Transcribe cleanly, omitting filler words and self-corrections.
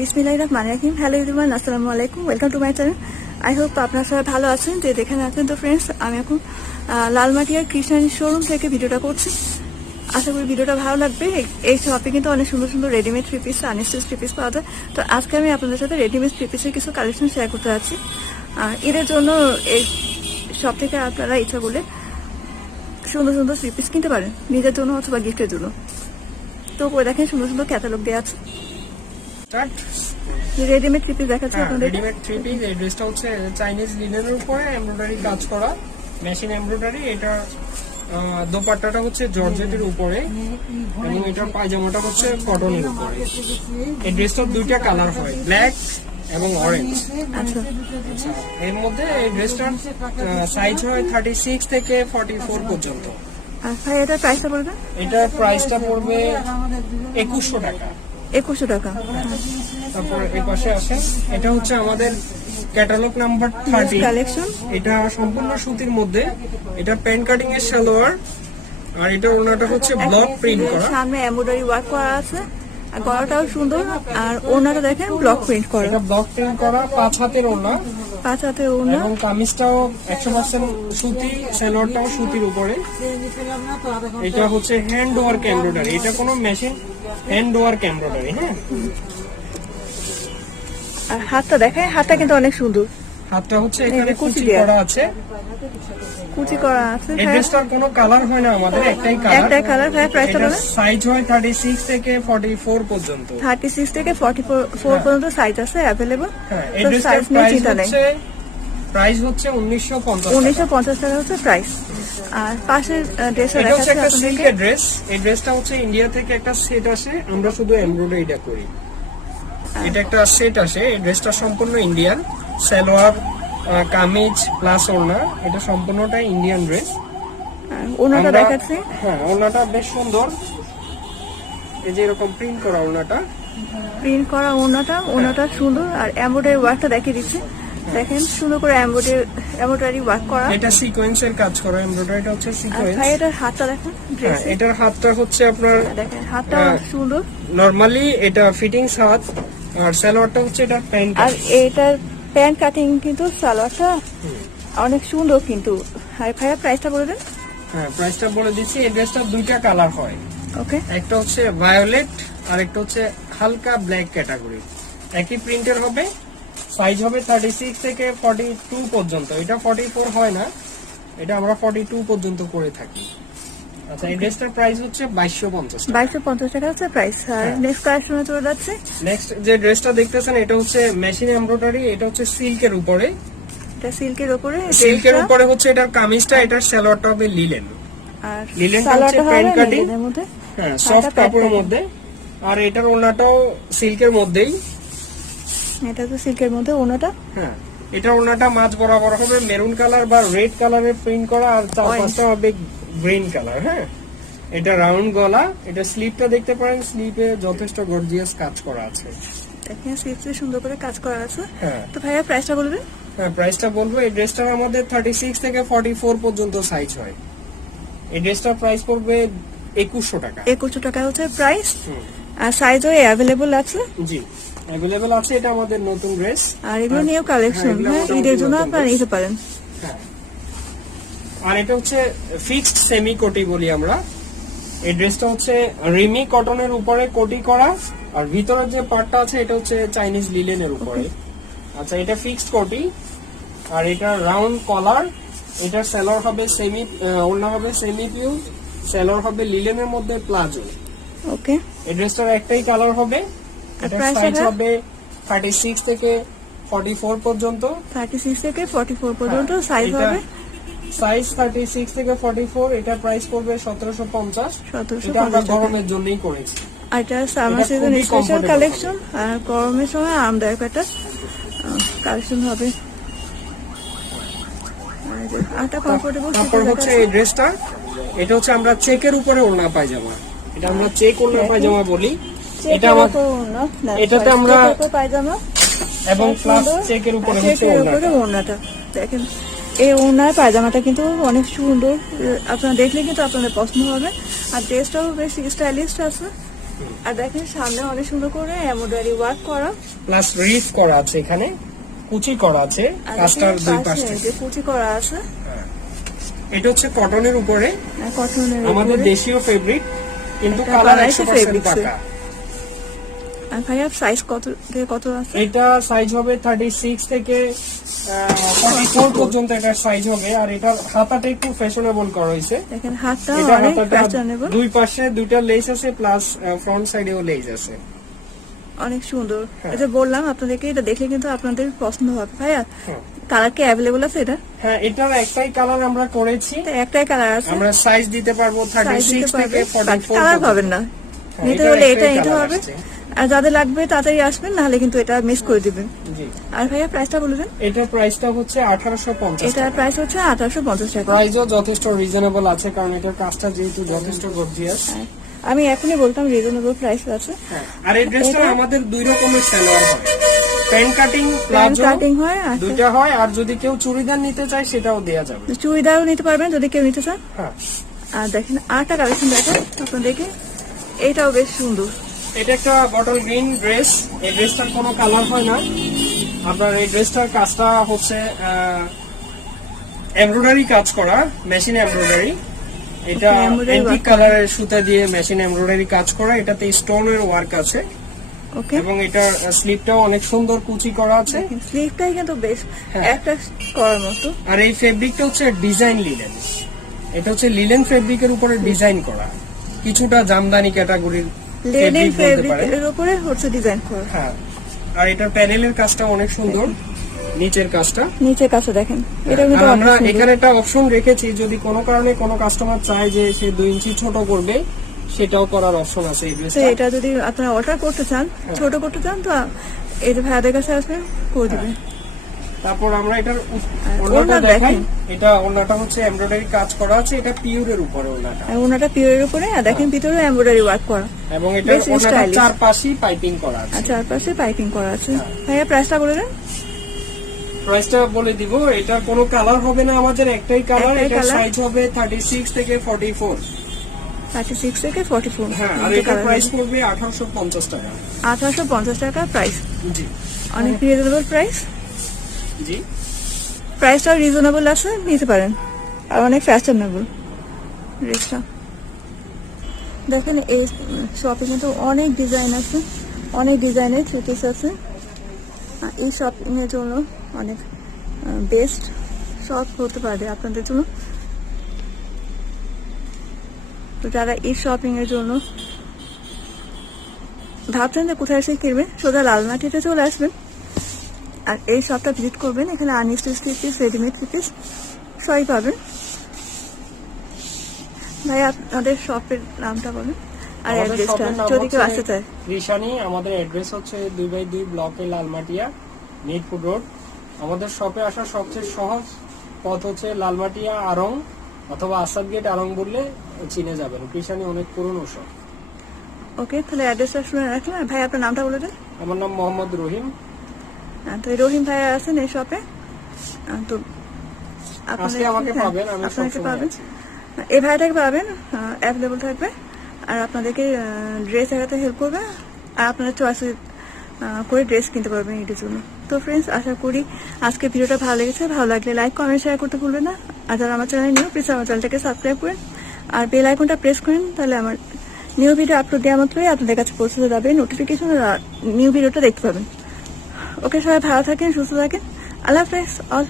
বিসমিল্লাহির রহমানির রহিম। Hello everyone, আসসালামু আলাইকুম, welcome to my channel. I hope আপনারা সবাই ভালো আছেন। যে যেখানে আছেন। তো ফ্রেন্ডস, আমি এখন লালমাটিয়ার কৃষ্ণানী শোরুম থেকে ভিডিওটা করছি। আশা করি ভিডিওটা ভালো লাগবে। এই শপে কিন্তু অনেক সুন্দর সুন্দর readymade three piece, unstitch three piece পাওয়া যায়। তো আজকে আমি আপনাদের সাথে রেডিমেড থ্রি পিসের কিছু কালেকশন শেয়ার করতে যাচ্ছি। এদের জন্য এই শপ থেকে আপনারা ইচ্ছা করলে সুন্দর সুন্দর থ্রি পিস কিনতে পারেন, নিজের জন্য অথবা গিফটের জন্য। তো করে দেখেন, সুন্দর সুন্দর ক্যাটালগ দেওয়া আছে। রেডিমেড থ্রি পিস দেখাচ্ছি আপনাদের। রেডিমেড থ্রি পিস, এই ড্রেসটা হচ্ছে চাইনিজ লিনেনের উপরে এমব্রয়ডারি কাজ করা, মেশিন এমব্রয়ডারি। এটা দোপাট্টাটা হচ্ছে জর্জেটের উপরে এবং এটার পায়জামাটা হচ্ছে কটনের উপরে। এই ড্রেসটার দুইটা কালার হয়, ব্ল্যাক এবং অরেঞ্জ। আচ্ছা, এর মধ্যে এই ড্রেসটার সাইজ হয় 36 থেকে 44 পর্যন্ত। আর ভাই এটার প্রাইসটা বলবেন? এটার প্রাইসটা পড়বে 2100 টাকা। 2100 টাকা। তারপর এই পাশে আসেন, এটা হচ্ছে আমাদের ক্যাটালগ নাম্বার 30 কালেকশন। এটা সম্পূর্ণ সুতির মধ্যে, এটা প্যান্ট কাটিং এর সালোয়ার, আর এটা ওনাটা হচ্ছে ব্লক প্রিন্ট করা, সামনে এমব্রয়ডারি ওয়ার্ক করা আছে, আর গলাটাও সুন্দর। আর ওনাটা দেখেন ব্লক প্রিন্ট করা, এটা ব্লক প্রিন্ট করা, 5 হাতের ওনা, 5 হাতে ওনা। এবং কামিজটাও 100% সুতি, সালোয়ারটাও সুতির উপরে। এটা হচ্ছে হ্যান্ড ওয়ার্ক এমব্রয়ডারি, এটা কোনো মেশিন হ্যান্ড ওয়ার্ক এমব্রয়ডারি। হ্যাঁ, আর হাতটা দেখেন, হাতটা কিন্তু অনেক সুন্দর। হাতটা হচ্ছে এখানে এই যে কুচি কুচি দেয়া। করা আছে। কুচি করা আছে। এই ড্রেসটার কোনো কালার হয় না আমাদের, একটাই কালার। একটাই কালার। ভাই প্রাইসটা বলেন? সাইজ হয় 36 থেকে 44 পর্যন্ত। 36 থেকে 44 পর্যন্ত সাইজ আছে অ্যাভেলেবল। হ্যাঁ, এই তো ড্রেসটার সাইজ নিয়ে চিন্তা নেই। প্রাইস হচ্ছে 1950 টাকা। 1950 টাকা হচ্ছে প্রাইস। আর পাশের ড্রেসটা এটা হচ্ছে দেখাচ্ছি একটা আপনাদেরকে। সিল্কের ড্রেস। এই ড্রেসটা হচ্ছে ইন্ডিয়া থেকে একটা সেট আসে, আমরা শুধু এমব্রয়ডারিটা করি। এটা একটা সেট আসে, এই ড্রেসটা সম্পূর্ণ ইন্ডিয়ান, সালোয়ার, কামিজ প্লাস ওড়না, এটা সম্পূর্ণটাই ইন্ডিয়ান ড্রেস। আর ওনাটা দেখাচ্ছি। হ্যাঁ, ওড়নাটা বেশ সুন্দর, এই যে এরকম প্রিন্ট করা ওড়নাটা। প্রিন্ট করা ওনাটা সুন্দর। আর এমব্রয়ডারি ওয়ার্কটা দেখিয়ে দিচ্ছি। দেখেন সুন্দর করে এমব্রয়ডারি ওয়ার্ক করা। এটা সিকোয়েন্সের কাজ করা, এমব্রয়ডারিটা হচ্ছে আর সিকোয়েন্স। ভাই এটার হাতটা দেখেন, হ্যাঁ, ড্রেস এটার হাতটা হচ্ছে আপনার দেখেন, হাতটা হ্যাঁ। সুন্দর। নরমালি এটা ফিটিংস হাত, আর সালোয়ারটা হচ্ছে এটা প্যান্ট। আর এটার প্যান্ট কাটিং কিন্তু সালোয়ারটা অনেক সুন্দর কিন্তু। আর ভাইয়া প্রাইসটা বলে দেন। হ্যাঁ, প্রাইসটা বলে দিচ্ছি। এই ড্রেসটার দুইটা কালার হয়, ওকে। একটা হচ্ছে ভায়োলেট আর একটা হচ্ছে হালকা ব্ল্যাক ক্যাটাগরি। একই প্রিন্টের হবে, সাইজ হবে 36 থেকে 42 পর্যন্ত। এটা 44 হয় না, এটা আমরা 42 পর্যন্ত করে থাকি। আচ্ছা, এই ড্রেসটার প্রাইস হচ্ছে 2250 টাকা। 2250 টাকা হচ্ছে প্রাইস। আর নেক্সট কালেকশনে চলে যাচ্ছে। নেক্সট যে ড্রেসটা দেখতেছেন, এটা হচ্ছে মেশিন এমব্রয়ডারি, এটা হচ্ছে সিল্কের উপরে। এটা সিল্কের উপরে, সিল্কের উপরে হচ্ছে এটার কামিজটা, এটার সালোয়ারটা হবে লিলেন। আর লিলেনটা সালোয়ারটা হচ্ছে হবে প্যান্ট কাটিং, লিনেনের মধ্যে। হ্যাঁ, সফট কাপড়ের মধ্যে। আর এটার ওড়নাটাও সিল্কের মধ্যেই। এটা তো সিল্কের মধ্যে ওনাটা। হ্যাঁ, এটা ওড়নাটা মাঝ বরাবর হবে মেরুন কালার বা রেড কালারের প্রিন্ট করা, আর চার পাঁচটা হবে গ্রিন কালার। হ্যাঁ, এটা রাউন্ড গলা। এটা স্লিপটা দেখতে পারেন, স্লিপে যথেষ্ট গর্জিয়াস কাজ করা আছে। দেখেন স্লিপসে সুন্দর করে কাজ করা আছে। হ্যাঁ, তো ভাইয়া প্রাইসটা বলবেন? হ্যাঁ, প্রাইসটা বলবো। এই ড্রেসটার আমাদের 36 থেকে 44 পর্যন্ত সাইজ হয়। এই ড্রেসটার প্রাইস পড়বে 2100 টাকা। 2100 টাকা হচ্ছে প্রাইস। আর সাইজও অ্যাভেলেবল আছে। জি, অ্যাভেলেবল আছে। এটা আমাদের নতুন ড্রেস, আর এগুলো নিউ কালেকশন। এগুলো হ্যাঁ, মোটামুটি ঈদের জন্য নতুন আপনারা dress। নিতে পারেন। হ্যাঁ, আর এটা হচ্ছে ফিক্সড সেমি কোটি বলি আমরা। এই ড্রেসটা হচ্ছে রিমি কটনের উপরে কোটি করা, আর ভিতরের যে পার্টটা আছে এটা হচ্ছে চাইনিজ লিলেনের উপরে। আচ্ছা, এটা ফিক্সড কোটি, আর এটা রাউন্ড কলার। এটার সেলর হবে সেমি, ওড়না হবে সেমি পিউ, সেলর হবে লিলেনের মধ্যে প্লাজো। ওকে। এই ড্রেসটার একটাই কালার হবে। এটার price সাইজ হবে? হবে 36 থেকে 44 পর্যন্ত। 36 থেকে 44 পর্যন্ত সাইজ এটা হবে। সাইজ 36 থেকে 44। এটা প্রাইস পড়বে 1750। এটা আমরা 1750 টাকা। গরমের জন্যই করেছি। আর এটা সামার এটা সিজন খুবই স্পেশাল comfortable কালেকশন। আর গরমের সময় আরামদায়ক একটা কালেকশন হবে। আরটা কমফোর্টেবল। তারপর হচ্ছে এই ড্রেসটা, এটা হচ্ছে আমরা চেকের উপরে ওড়না পায়জামা, এটা আমরা চেক ওড়না পায়জামা বলি। এটা আমার এটাতে আমরা পায়জামা এবং প্লাস চেকের উপরে হচ্ছে চেকের ওড়নাটা। উপরে ওড়নাটা দেখেন। এই ওড়নার পায়জামাটা কিন্তু অনেক সুন্দর। আপনারা দেখলে কিন্তু আপনাদের পছন্দ হবে। আর ড্রেসটাও বেশ স্টাইলিশ আছে। আর দেখেন সামনে অনেক সুন্দর করে এমব্রয়ডারি ওয়ার্ক করা, প্লাস রিফ করা আছে, এখানে কুচি করা আছে আর কাজটার দেখেন দুই পাশে পাশে। যে কুচি করা আছে এটা হচ্ছে কটনের উপরে, কটনের আমাদের দেশীয় ফেব্রিক, কিন্তু একটা কালার colour 100% fabrics এর। পাকা। আর ভাইয়া সাইজ কত থেকে কত আছে? এটা সাইজ হবে 36 থেকে 44 পর্যন্ত এটা সাইজ হবে। আর এটা হাতাটা একটু ফ্যাশনেবল করা হয়েছে। দেখেন হাতটা এটা অনেক হাতাটা ফ্যাশনেবল, দুই পাশে দুইটা লেস আছে, প্লাস ফ্রন্ট সাইডেও লেস আছে। অনেক সুন্দর। হ্যাঁ। এটা বললাম আপনাদেরকে, এটা দেখলে কিন্তু আপনাদের পছন্দ হবে। ভাইয়া হ্যাঁ। কালার কি অ্যাভেলেবল আছে? এটা হ্যাঁ, এটার একটাই কালার আমরা করেছি। এটা একটাই কালার আছে, আমরা সাইজ দিতে পারবো সাইজ 36 দিতে থেকে পারবে, 44 কালার পর্যন্ত। পাবেন না। হ্যাঁ, নিতে এটার হলে এটা একটাই নিতে colour হবে। আসছে। আর যাদের লাগবে তাড়াতাড়ি আসবেন, নাহলে কিন্তু এটা মিস করে দিবেন। জি, আর ভাইয়া প্রাইসটা বলে দেন। এটার প্রাইসটা হচ্ছে 1850 এটার টাকা। প্রাইস হচ্ছে 1850 টাকা। প্রাইসও যথেষ্ট রিজনেবল আছে, কারণ এটার কাজটা যেহেতু যথেষ্ট গর্জিয়াস। হ্যাঁ, আমি এখনই বলতাম রিজনেবল প্রাইস আছে। আর এই ড্রেসটা এটা- আমাদের দুই রকমের সেলোয়ার হয়, pant cutting pant palazzo cutting হয়, আর দুইটা হয়। আর যদি কেউ চুড়িদার নিতে চায় সেটাও দেয়া যাবে। চুড়িদারও নিতে পারবেন যদি কেউ নিতে চান। হ্যাঁ, আর দেখেন আরেকটা কালেকশন দেখেন আপনাদেরকে, এটাও বেশ সুন্দর। এটা একটা বটল গ্রিন ড্রেস। এই ড্রেসটার কোনো কালার হয় না। আপনার এই ড্রেসটার কাজটা হচ্ছে এমব্রয়ডারি কাজ করা, মেশিন এমব্রয়ডারি। এটা Okay, embroidery অ্যান্টিক work কালারের সুতা দিয়ে মেশিন এমব্রয়ডারি কাজ করা। এটাতে স্টোনের ওয়ার্ক আছে, ওকে, এবং এটার স্লিপটাও অনেক সুন্দর কুচি করা আছে। স্লিভটাই কিন্তু বেশ হ্যাঁ। একটা করার মতো। আর এই ফেব্রিকটা হচ্ছে ডিজাইন লিলেন। এটা হচ্ছে লিলেন ফেব্রিকের উপরে ডিজাইন করা, কিছুটা জামদানি ক্যাটাগরির লেনিন ফেব্রিক বলতে পারে। ফেব্রিকের উপরে হচ্ছে ডিজাইন করা। হ্যাঁ, আর এটার প্যানেলের কাজটা অনেক সুন্দর, নিচের কাজটা। নিচের কাছে দেখেন, এটা আর কিন্তু অনেক আমরা সুন্দর। এখানে একটা অপশন রেখেছি, যদি কোনো কারণে কোনো কাস্টমার চায় যে সে 2 ইঞ্চি ছোট করবে, সেটাও করার অপশন আছে এই তো ড্রেসটা। এটা যদি আপনারা অর্ডার করতে চান, ছোট করতে চান, তো এই যে ভাইয়াদের কাছে আসবেন করে দিবেন। তারপর আমরা এটার আর ওড়নাটা ওড়না দেখাই। দেখেন। এটা ওড়নাটা হচ্ছে এমব্রয়ডারি কাজ করা আছে, এটা পিওরের উপরে ওড়নাটা। আর ওনাটা পিওরের উপরে, আর দেখেন ভিতরে এমব্রয়ডারি ওয়ার্ক করা, এবং এটা বেশ ওড়নাটা stylish। চারপাশেই পাইপিং করা আছে। আর চারপাশে পাইপিং করা আছে। ভাইয়া প্রাইসটা বলে দেন। প্রাইসটা বলে দিব। এটা কোনো কালার হবে না, আমাদের একটাই কালার। একটাই এটা colour। সাইজ হবে 36 থেকে 44। 36 থেকে 44। হ্যাঁ, আর এটা প্রাইস পড়বে 1850 টাকা। 1850 টাকা প্রাইস, জি অনেক রিজনেবল প্রাইস। জি। প্রাইসটাও রিজনেবল আছে, নিতে পারেন। আর অনেক ফ্যাশনেবল ড্রেসটা। দেখেন এই শপে কিন্তু অনেক ডিজাইন আছে, অনেক ডিজাইনের থ্রি পিস আছে। আর এই শপিং এর জন্য অনেক বেস্ট শপ হতে পারে আপনাদের জন্য। তো যারা এই শপিং এর জন্য ভাবছেন যে কোথায় এসে কিনবেন, সোজা লালমাটিতে চলে আসবেন আর এই শপটা ভিজিট করবেন। এখানে unstitch three piece, readymade three piece সবই পাবেন। ভাই আপনাদের শপের নামটা বলেন আর আমাদের অ্যাড্রেসটা, শপের নাম যদি কেউ হচ্ছে আসতে চায়। রিশানি। আমাদের অ্যাড্রেস হচ্ছে 2/2 ব্লকে লালমাটিয়া, মিরপুর রোড। আমাদের শপে আসার সবচেয়ে সহজ পথ হচ্ছে লালমাটিয়া আরং অথবা আসাদ গেট আরং বললে চিনে যাবেন। রিশানি অনেক পুরনো শপ। ওকে, তাহলে অ্যাড্রেসটা শুনে রাখলাম। আর ভাই আপনার নামটা বলে দেন। আমার নাম মোহাম্মদ রহিম। তো এই রহিম ভাই আছেন এই শপে। তো আজকে আমাকে হ্যাঁ, পাবেন, আমি আপনাকে সবসময় পাবেন, আছি। এই ভাইটাকে পাবেন, অ্যাভেলেবল থাকবে। আর আপনাদেরকে ড্রেস দেখাতে হেল্প করবে, আর আপনারা চয়েস করে ড্রেস কিনতে পারবেন এটার জন্য। তো ফ্রেন্ডস, আশা করি আজকে ভিডিওটা ভালো লেগেছে। ভালো লাগলে লাইক, কমেন্ট, শেয়ার করতে ভুলবেন না। আর যারা আমার চ্যানেল নিউ, প্লিজ আমার চ্যানেলটাকে সাবস্ক্রাইব করেন আর বেল আইকনটা প্রেস করেন, তাহলে আমার নিউ ভিডিও আপলোড দেওয়া মাত্রই আপনাদের কাছে পৌঁছে যাবে নোটিফিকেশন, নিউ ভিডিওটা দেখতে পাবেন। ওকে, সবাই ভালো থাকেন, সুস্থ থাকেন। আল্লাহ হাফেজ অল।